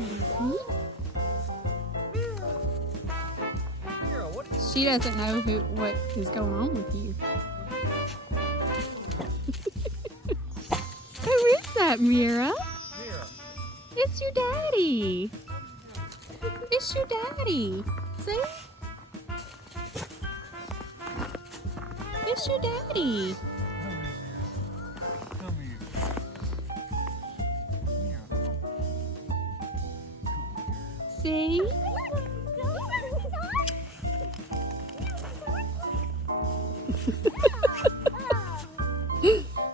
baby. She doesn't know what is going on with you. Who is that, Mira? It's your daddy. It's your daddy. See? It's your daddy. Come here. See?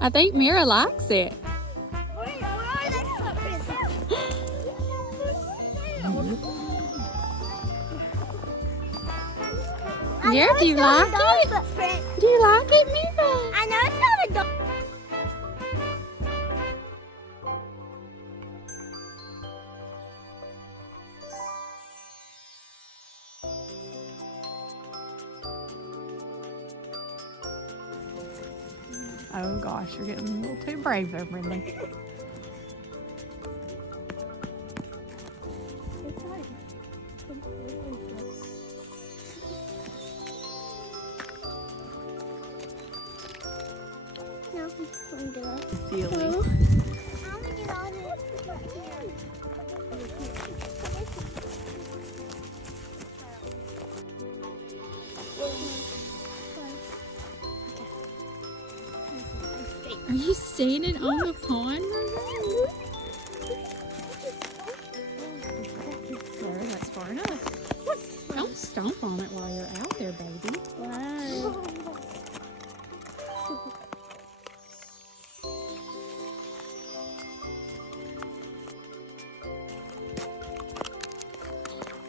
I think Mira likes it. Mira, do you like it? Do you like it, Mira? I know it's not a dog. Oh gosh, you're getting a little too brave there, Brindley. No, we can do it. Silly. I want to get all this right here. Are you standing on the pond? Sorry, that's far enough. Don't stomp on it while you're out there, baby. Wow.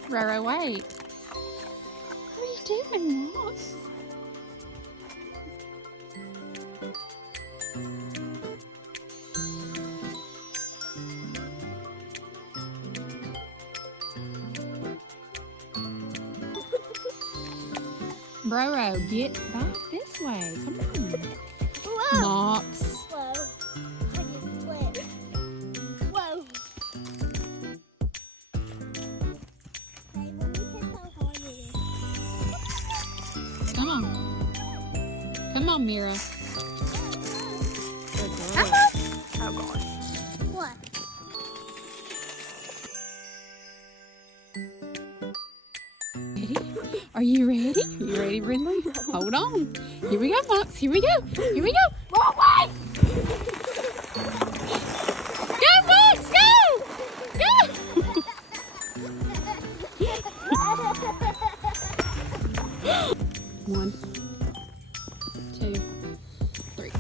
Roro, wait. What are you doing, Moss? Roro, get back this way. Come on. Whoa. Mox. Whoa. I just slipped. Whoa. Hey, let me test how hard it is. Come on. Come on, Mira. Good girl. Oh, gosh. What? Ready? Are you ready? Are you ready, Brindley? Hold on. Here we go, Mox. Here we go. Here we go. Go away! Go, Mox! Go! Go! One, two, three.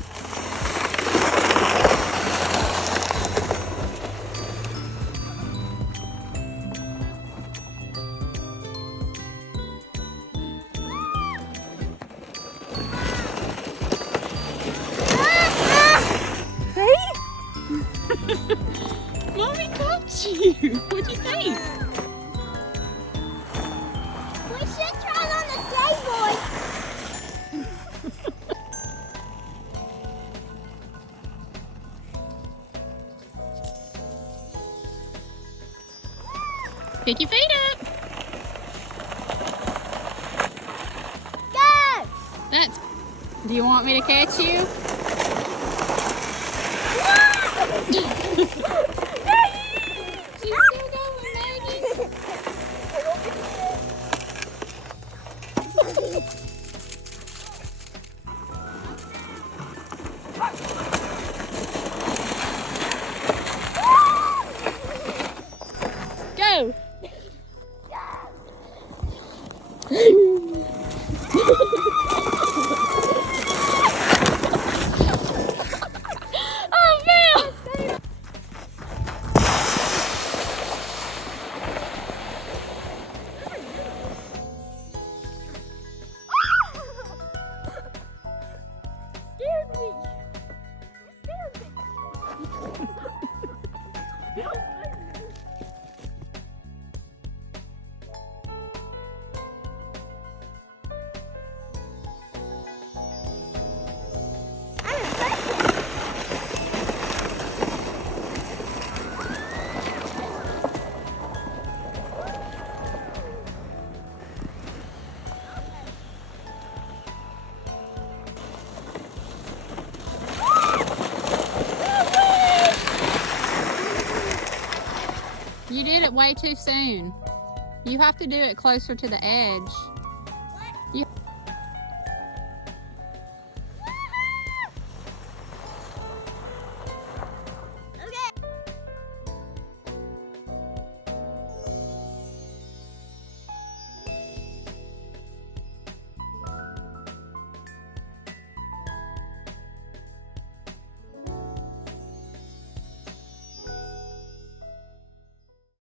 Mommy caught you. What'd you think? We should try it on the skateboard. Pick your feet up. Go! That's. Do you want me to catch you? She's still going, baby. Go. Oh man. Scared me. You scared me. way too soon. You have to do it closer to the edge.